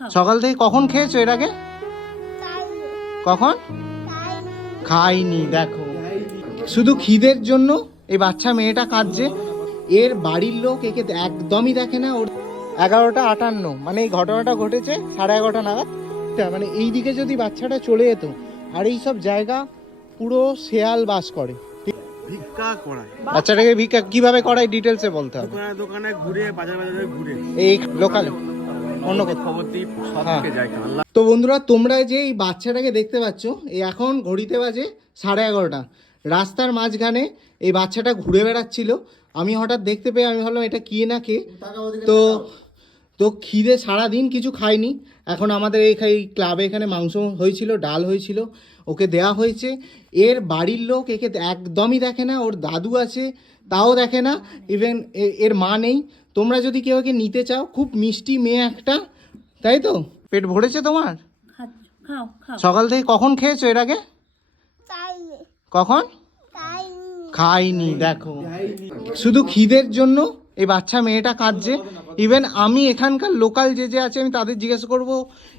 সকাল থেকে কখন খেয়েছো এর আগে? কখন? খাইনি দেখো। শুধু খিদের জন্য এই বাচ্চা মেয়েটা কাঁদছে। এর বাড়ির লোক একে একদমই দেখে না। ওর এগারোটা আটান্ন। মানে এই ঘটনাটা ঘটেছে সাড়ে এগারোটা নাগাদ। মানে এই দিকে যদি বাচ্চাটা চলে যেত আর এই সব জায়গা পুরো শেয়াল বাস করে। ভিক্ষা করায়। বাচ্চাটাকে ভিক্ষা কীভাবে করায় ডিটেলসে বলতে হবে। দোকানে দোকানে ঘুরে বাজার বাজারে ঘুরে। এই লোকালে। অন্য খবর হ্যাঁ। যায় আল্লাহ। তো বন্ধুরা তোমরা যে এই বাচ্চাটাকে দেখতে পাচ্ছ এই এখন ঘড়িতে বাজে সাড়ে এগারোটা। রাস্তার মাঝখানে এই বাচ্চাটা ঘুরে বেড়াচ্ছিল। আমি হঠাৎ দেখতে পেয়ে আমি ভাবলাম এটা কে না কে? তো তো খিদে সারাদিন কিছু খাইনি। এখন আমাদের এই এই ক্লাবে এখানে মাংস হয়েছিল ডাল হয়েছিল ওকে দেয়া হয়েছে। এর বাড়ির লোক একে একদমই দেখে না ওর দাদু আছে তাও দেখে না। ইভেন এর মা নেই। তোমরা যদি কেউ নিতে চাও খুব মিষ্টি মেয়ে একটা তাই তো? পেট ভরেছে তোমার? খাচ্ছ খাও খাও। সকাল থেকে কখন খেয়েছো এর আগে? কখন? খাইনি দেখো। শুধু খিদের জন্য এই বাচ্চা মেয়েটা কাঁদছে। ইভেন আমি এখানকার লোকাল যে যে আছে আমি তাদের জিজ্ঞেস করব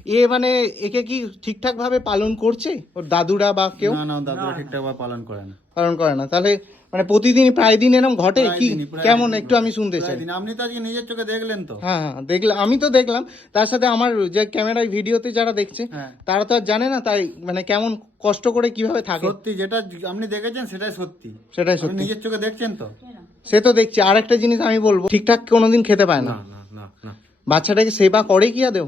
এ মানে একে কি ঠিকঠাক ভাবে পালন করছে? ওর দাদুরা বা কেউ? না না দাদুরা ঠিকঠাক ভাবে পালন করে না। পালন করে না। তাহলে মানে প্রতিদিন প্রায় দিন এরকম ঘটে? কি কেমন একটু আমি শুনতে চাই। আপনি তো আজকে নিজের চোখে দেখলেন তো? হ্যাঁ হ্যাঁ দেখলাম আমি তো দেখলাম। তার সাথে আমার যে ক্যামেরায় ভিডিওতে যারা দেখছে হ্যাঁ। তারা তো আর জানে না তাই মানে কেমন কষ্ট করে কীভাবে থাকে। সত্যি যেটা আপনি দেখেছেন সেটাই সত্যি। সেটাই সত্যি। নিজের চোখে দেখছেন তো? সে তো দেখছি আর একটা জিনিস আমি বলব ঠিকঠাক কোনোদিন খেতে পায় না। না না না বাচ্চাটাকে সেবা করে কি আদেও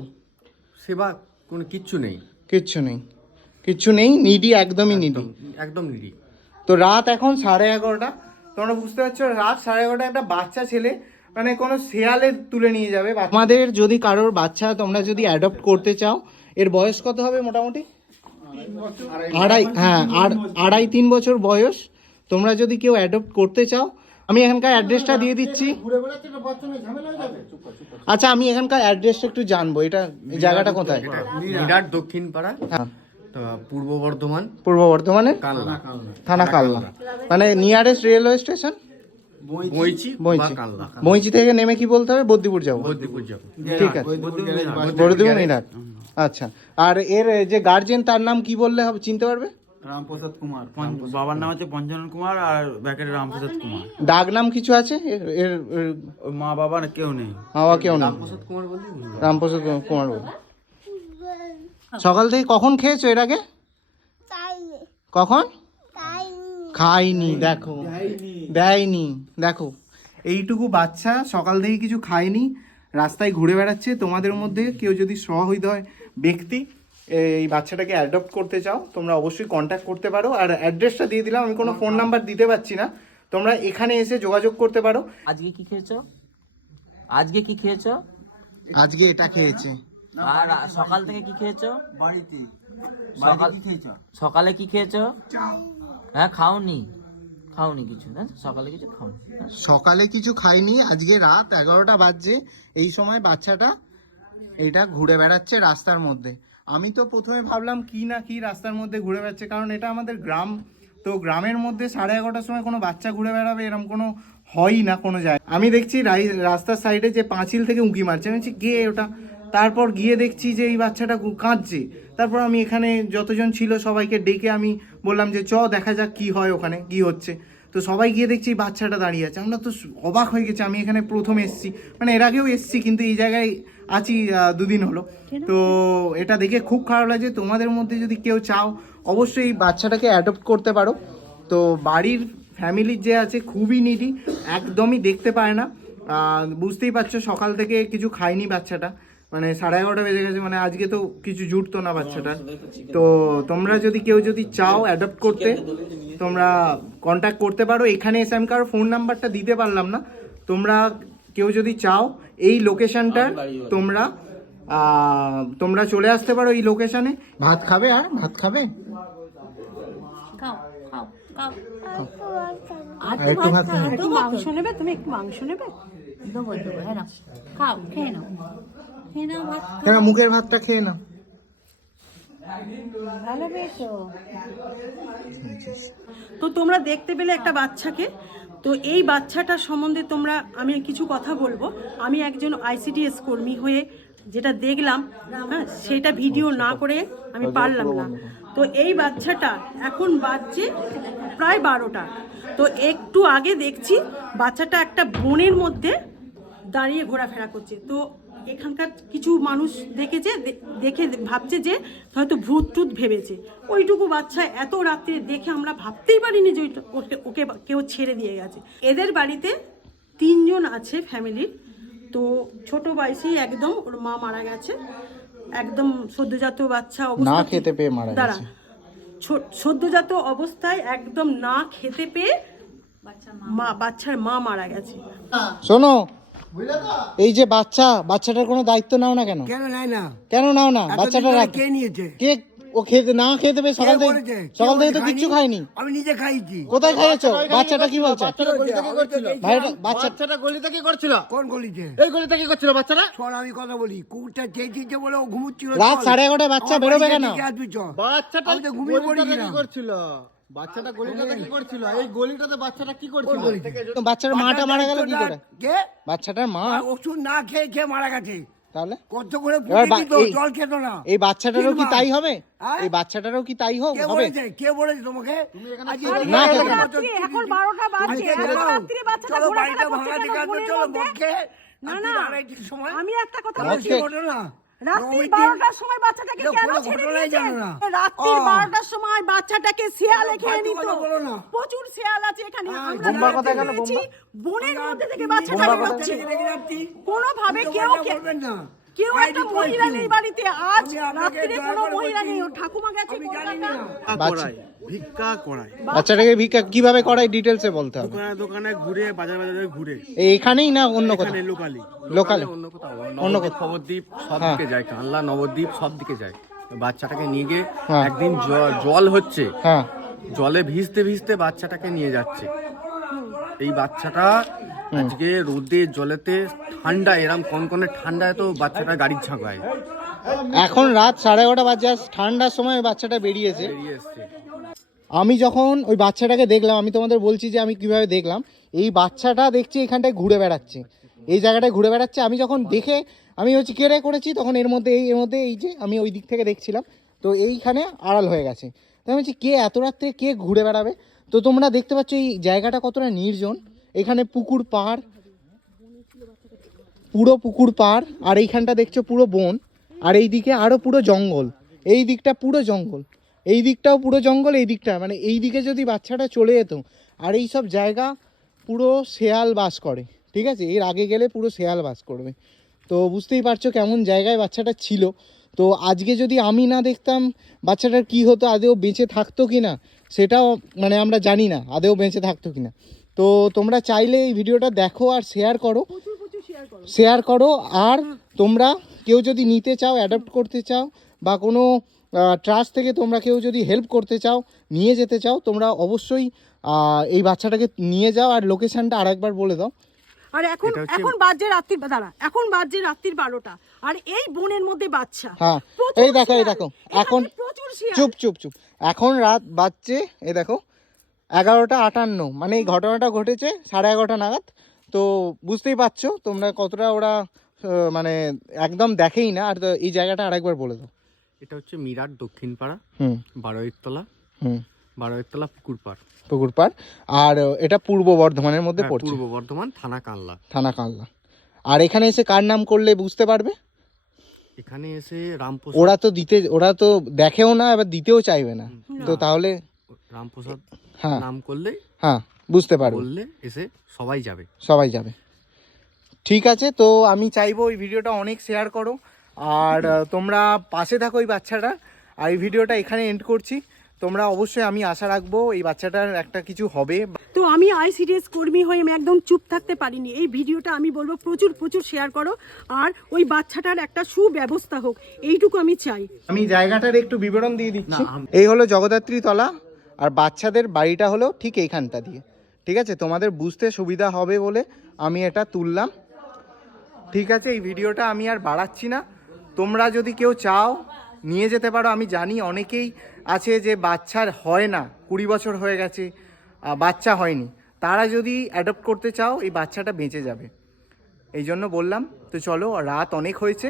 সেবা কোনো কিচ্ছু নেই। কিচ্ছু নেই। কিচ্ছু নেই নিডি একদমই নিডি একদম নিডি তো রাত এখন সাড়ে এগারোটা। তোমরা বুঝতে পারছ রাত সাড়ে এগারোটা একটা বাচ্চা ছেলে মানে কোনো শেয়ালে তুলে নিয়ে যাবে আমাদের যদি কারোর বাচ্চা তোমরা যদি অ্যাডপ্ট করতে চাও এর বয়স কত হবে মোটামুটি? আড়াই হ্যাঁ আর- আড়াই তিন বছর বয়স। তোমরা যদি কেউ অ্যাডপ্ট করতে চাও আমি এখানকার অ্যাড্রেসটা দিয়ে দিচ্ছি। আচ্ছা আমি এখানকার অ্যাড্রেসটা একটু জানব। এটা জায়গাটা কোথায়? বিরাট দক্ষিণ পাড়া হ্যাঁ। পূর্ব বর্ধমান। পূর্ব বর্ধমানের কালনা। থানা কালনা। মানে নিয়ারেস্ট রেলওয়ে স্টেশন বইচি থেকে নেমে কি বলতে হবে? বদ্দিপুর যাব। ঠিক আছে। বড়দিপুর মিনার। আচ্ছা। আর এর যে গার্জেন তার নাম কি বললে হবে? চিনতে পারবে? রামপ্রসাদ কুমার। বাবার নাম হচ্ছে পঞ্চানন কুমার আর ব্যাকের রামপ্রসাদ কুমার। ডাক নাম কিছু আছে? এর মা বাবা না কেউ নেই। বাবা কেউ না রামপ্রসাদ কুমার বললি রামপ্রসাদ কুমার বলে সকাল থেকে কখন খেয়েছো এর আগে? কখন? খাইনি। দেখো। দেয়নি দেখো। এইটুকু বাচ্চা সকাল থেকে কিছু খায়নি রাস্তায় ঘুরে বেড়াচ্ছে। তোমাদের মধ্যে কেউ যদি সহৃদয় ব্যক্তি এই বাচ্চাটাকে অ্যাডপ্ট করতে চাও তোমরা অবশ্যই কন্ট্যাক্ট করতে পারো। আর অ্যাড্রেসটা দিয়ে দিলাম আমি কোনো ফোন নাম্বার দিতে পারছি না। তোমরা এখানে এসে যোগাযোগ করতে পারো। আজকে কি খেয়েছো? আজকে কি খেয়েছো? আজকে এটা খেয়েছে। আর সকাল থেকে কি খেয়েছো? বাড়িতে। সকাল সকালে কি খেয়েছো? হ্যাঁ খাওনি। খাওনি কিছু না সকালে কিছু খাওনি হ্যাঁ? সকালে কিছু খাইনি আজকে রাত এগারোটা বাজছে। এই সময় বাচ্চাটা এটা ঘুরে বেড়াচ্ছে রাস্তার মধ্যে। আমি তো প্রথমে ভাবলাম কি না কি রাস্তার মধ্যে ঘুরে বেড়াচ্ছে, কারণ এটা আমাদের গ্রাম। তো গ্রামের মধ্যে সাড়ে এগারোটার সময় কোনো বাচ্চা ঘুরে বেড়াবে এরকম কোনো হয়ই না কোনো জায়গায়। আমি দেখছি রাস্তার সাইডে যে পাঁচিল থেকে উঁকি মারছে, আমি বলছি গে ওটা? তারপর গিয়ে দেখছি যে এই বাচ্চাটা কাঁদছে। তারপর আমি এখানে যতজন ছিল সবাইকে ডেকে আমি বললাম যে, চ, দেখা যাক কি হয় ওখানে, কি হচ্ছে। তো সবাই গিয়ে দেখছি এই বাচ্চাটা দাঁড়িয়ে আছে। আমরা তো অবাক হয়ে গেছি আমি এখানে প্রথম এসেছি। মানে এর আগেও এসেছি কিন্তু এই জায়গায় আছি দুদিন হলো। তো এটা দেখে খুব খারাপ লাগছে। তোমাদের মধ্যে যদি কেউ চাও অবশ্যই এই বাচ্চাটাকে অ্যাডপ্ট করতে পারো। তো বাড়ির ফ্যামিলির যে আছে খুবই নিডি একদমই দেখতে পায় না। বুঝতেই পারছ সকাল থেকে কিছু খায়নি বাচ্চাটা। মানে সাড়ে এগারোটা বেজে গেছে মানে আজকে তো কিছু জুটতো না বাচ্চাটা তো তোমরা যদি কেউ যদি চাও অ্যাডপ্ট করতে তোমরা কন্ট্যাক্ট করতে পারো। এখানে এসে আমি কারও ফোন নাম্বারটা দিতে পারলাম না। তোমরা কেউ যদি চাও এই লোকেশনটার তোমরা তোমরা চলে আসতে পারো এই লোকেশনে ভাত খাবে আর? ভাত খাবে? মাংস নেবে তুমি একটু মাংস নেবে? দেবো দেবো হ্যাঁ খাও খেয়ে নাও। কেন মুখের ভাতটা খেয়ে নাও। ভালো তো তোমরা দেখতে পেলে একটা বাচ্চাকে। তো এই বাচ্চাটার সম্বন্ধে তোমরা আমি কিছু কথা বলব। আমি একজন আইসিডিএস কর্মী হয়ে যেটা দেখলাম হ্যাঁ সেটা ভিডিও না করে আমি পারলাম না। তো এই বাচ্চাটা এখন বাজছে প্রায় বারোটা। তো একটু আগে দেখছি বাচ্চাটা একটা বনের মধ্যে দাঁড়িয়ে ঘোরাফেরা করছে। তো এখানকার কিছু মানুষ দেখেছে দে- দেখে ভাবছে যে হয়তো ভূত টুত ভেবেছে। ওইটুকু বাচ্চা এত রাত্রে দেখে আমরা ভাবতেই পারিনি যে ওইটা- ওকে ওকে কেউ ছেড়ে দিয়ে গেছে। এদের বাড়িতে তিনজন আছে ফ্যামিলির। তো ছোট বয়সেই একদম ওর মা মারা গেছে। একদম সদ্যজাত বাচ্চা না খেতে পেয়ে মারা দাঁড়া। সদ্যজাত অবস্থায় একদম না খেতে পেয়ে মা বাচ্চার মা মারা গেছে। শোনো এই যে বাচ্চা বাচ্চাটার কোনো দায়িত্ব নাও না কেন? কেন নেয় না? কেন নাও না? বাচ্চাটা রাখ কে নিয়েছে? কে ও খেতে না খেতে পেয়ে সকাল থেকে সকাল থেকে তো কিচ্ছু খায়নি। আমি নিজে খাইছি। কোথায় খাইয়েছো? বাচ্চাটা কি বলছে? বাচ্চাটা গলিতে কি করছিল? কোন গলিতে? এই গলিতে কি করছিল বাচ্চাটা? শোন আমি কথা বলি। কুকুরটা চেয়েছিচ্ছে বলে ও ঘুমুচ্ছিল রাত। সাড়ে এগারোটায় বাচ্চা বেরোবে কেন? বাচ্চাটা ঘুমিয়ে গলিটাতে কি করছিল? বাচ্চাটা গলিটাতে কি করছিল? এই গলিটাতে বাচ্চাটা কি করছিল? তো বাচ্চার মাটা মারা গেল কি করে? কে বাচ্চাটার মা? ওষুধ না খেয়ে খেয়ে মারা গেছে। তাহলে? কত করে জল খেত না। এই বাচ্চাটারও কি তাই হবে? হ্যাঁ? এই বাচ্চাটারও কি তাই হোক হবে? বলেছে? কে বলেছে তোমাকে? না, রাত্রি, এখন বারোটা বাজছে, আজকে এত চলো, রাত্রিরে বাচ্চাটা চলো? মদ খেয়ে না, না। আমি একটা কথা বলছি। কি ঘটনা? রাত্রি ওই বারোটার সময় বাচ্চাটাকে কেন ছেড়ে দিয়েছেন না। রাত্রির বারোটার সময় বাচ্চাটাকে শেয়ালে খেয়ে নিত না। প্রচুর শেয়াল আছে এখানে হ্যাঁ, বনের মধ্যে থেকে বাচ্চাটা বেরোচ্ছে? কোনোভাবে কেউ না। কেউ একটা মহিলা নেই বাড়িতে। আজ দয়া কোনো মহিলা নেই। ঠাকুমা গেছে কলকাতা? ভিক্ষা করায় বাচ্চাটাকে ভিক্ষা কীভাবে করাই ডিটেলসে বলতে হবে। দোকানে দোকানে ঘুরে বাজার বাজারে ঘুরে। এখানেই না অন্য কোথাও? লোকালি লোকালে অন্য কোথাও অন্য কোথাও। নবদ্বীপ সব হ্যাঁ। দিকে যায় কানলা নবদ্বীপ সব দিকে যায়। তো বাচ্চাটাকে নিয়ে গিয়ে হ্যাঁ। একদিন জল হচ্ছে। হ্যাঁ। জলে ভিজতে ভিজতে বাচ্চাটাকে নিয়ে যাচ্ছে। এই বাচ্চাটা আজকে রোদে জলেতে ঠান্ডা এরম কনকনে ঠান্ডায় তো বাচ্চাটা গাড়ির ঝাঁকায়। এখন রাত সাড়ে এগারোটা বাজে ঠান্ডার সময় ওই বাচ্চাটা বেরিয়েছে। বেরিয়ে এসছে। আমি যখন ওই বাচ্চাটাকে দেখলাম আমি তোমাদের বলছি যে আমি কীভাবে দেখলাম এই বাচ্চাটা দেখছি এখানটায় ঘুরে বেড়াচ্ছে। এই জায়গাটায় ঘুরে বেড়াচ্ছে। আমি যখন দেখে আমি হচ্ছে কেড়ে করেছি? তখন এর মধ্যে এই এর মধ্যে এই যে আমি ওই দিক থেকে দেখছিলাম তো এইখানে আড়াল হয়ে গেছে। তো আমি বলছি কে এত রাত্রে কে ঘুরে বেড়াবে? তো তোমরা দেখতে পাচ্ছ এই জায়গাটা কতটা নির্জন। এখানে পুকুর পাড়, পুরো পুকুর পাড়, আর এইখানটা দেখছ পুরো বন, আর এই দিকে আরও পুরো জঙ্গল। এই দিকটা পুরো জঙ্গল। এই দিকটাও পুরো জঙ্গল, এই দিকটা মানে এই দিকে যদি বাচ্চাটা চলে যেত, আর এই সব জায়গা পুরো শেয়াল বাস করে, ঠিক আছে? এর আগে গেলে পুরো শেয়াল বাস করবে। তো বুঝতেই পারছ কেমন জায়গায় বাচ্চাটা ছিল। তো আজকে যদি আমি না দেখতাম বাচ্চাটার কি হতো আদেও বেঁচে থাকতো কি না সেটাও মানে আমরা জানি না আদেও বেঁচে থাকতো কি না তো তোমরা চাইলে এই ভিডিওটা দেখো আর শেয়ার করো। শেয়ার করো। আর তোমরা কেউ যদি নিতে চাও অ্যাডাপ্ট করতে চাও বা কোনো ট্রাস্ট থেকে তোমরা কেউ যদি হেল্প করতে চাও নিয়ে যেতে চাও তোমরা অবশ্যই এই বাচ্চাটাকে নিয়ে যাও আর লোকেশনটা আরেকবার বলে দাও। আর এখন এখন বাজে রাত্রির দাঁড়া এখন বাজে রাত্রির বারোটা। আর এই বনের মধ্যে বাচ্চা। হ্যাঁ। এই দেখো এই দেখো এখন। চুপ চুপ চুপ। এখন রাত বাজছে এই দেখো। এগারোটা আটান্ন। মানে এই ঘটনাটা ঘটেছে সাড়ে এগারোটা নাগাদ। তো বুঝতেই পারছ তোমরা কতটা ওরা মানে একদম দেখেই না। আর তো এই জায়গাটা আরেকবার বলে দাও। এটা হচ্ছে মিরাট দক্ষিণ পাড়া হুম। বারোয়েরতলা। হুম। বারোয়েরতলা পুকুর পাড় পুকুর পাড় আর এটা পূর্ব বর্ধমানের মধ্যে হ্যাঁ, পড়ছে। পূর্ব বর্ধমান থানা কানলা থানা কানলা আর এখানে এসে কার নাম করলে বুঝতে পারবে? এখানে এসে রামপ্রসাদ ওরা তো দিতে ওরা তো দেখেও না এবার দিতেও চাইবে না। তো তাহলে রামপ্রসাদ হ্যাঁ। নাম করলে হ্যাঁ বুঝতে পারবে। বললে এসে সবাই যাবে। সবাই যাবে। ঠিক আছে তো আমি চাইব এই ভিডিওটা অনেক শেয়ার করো। আর তোমরা পাশে থাকো এই বাচ্চাটা। আর এই ভিডিওটা এখানে এন্ড করছি। তোমরা অবশ্যই আমি আশা রাখব এই বাচ্চাটার একটা কিছু হবে। তো আমি আইসিডিএস কর্মী হয়ে আমি একদম চুপ থাকতে পারিনি। এই ভিডিওটা আমি বলব প্রচুর প্রচুর শেয়ার করো। আর ওই বাচ্চাটার একটা সুব্যবস্থা হোক এইটুকু আমি চাই। আমি জায়গাটার একটু বিবরণ দিয়ে দিচ্ছি। এই হলো জগদ্ধাত্রী তলা আর বাচ্চাদের বাড়িটা হলো ঠিক এইখানটা দিয়ে। ঠিক আছে? তোমাদের বুঝতে সুবিধা হবে বলে আমি এটা তুললাম। ঠিক আছে? এই ভিডিওটা আমি আর বাড়াচ্ছি না। তোমরা যদি কেউ চাও নিয়ে যেতে পারো। আমি জানি অনেকেই আছে যে বাচ্চার হয় না। কুড়ি বছর হয়ে গেছে বাচ্চা হয়নি। তারা যদি অ্যাডপ্ট করতে চাও, এই বাচ্চাটা বেঁচে যাবে। এই জন্য বললাম, তো চলো, রাত অনেক হয়েছে।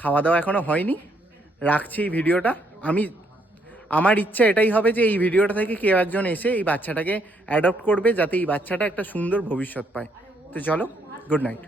খাওয়া দাওয়া এখনও হয়নি। রাখছি এই ভিডিওটা। আমি আমার ইচ্ছা এটাই হবে যে এই ভিডিওটা থেকে কেউ একজন এসে এই বাচ্চাটাকে অ্যাডপ্ট করবে যাতে এই বাচ্চাটা একটা সুন্দর ভবিষ্যৎ পায়। তো চলো গুড নাইট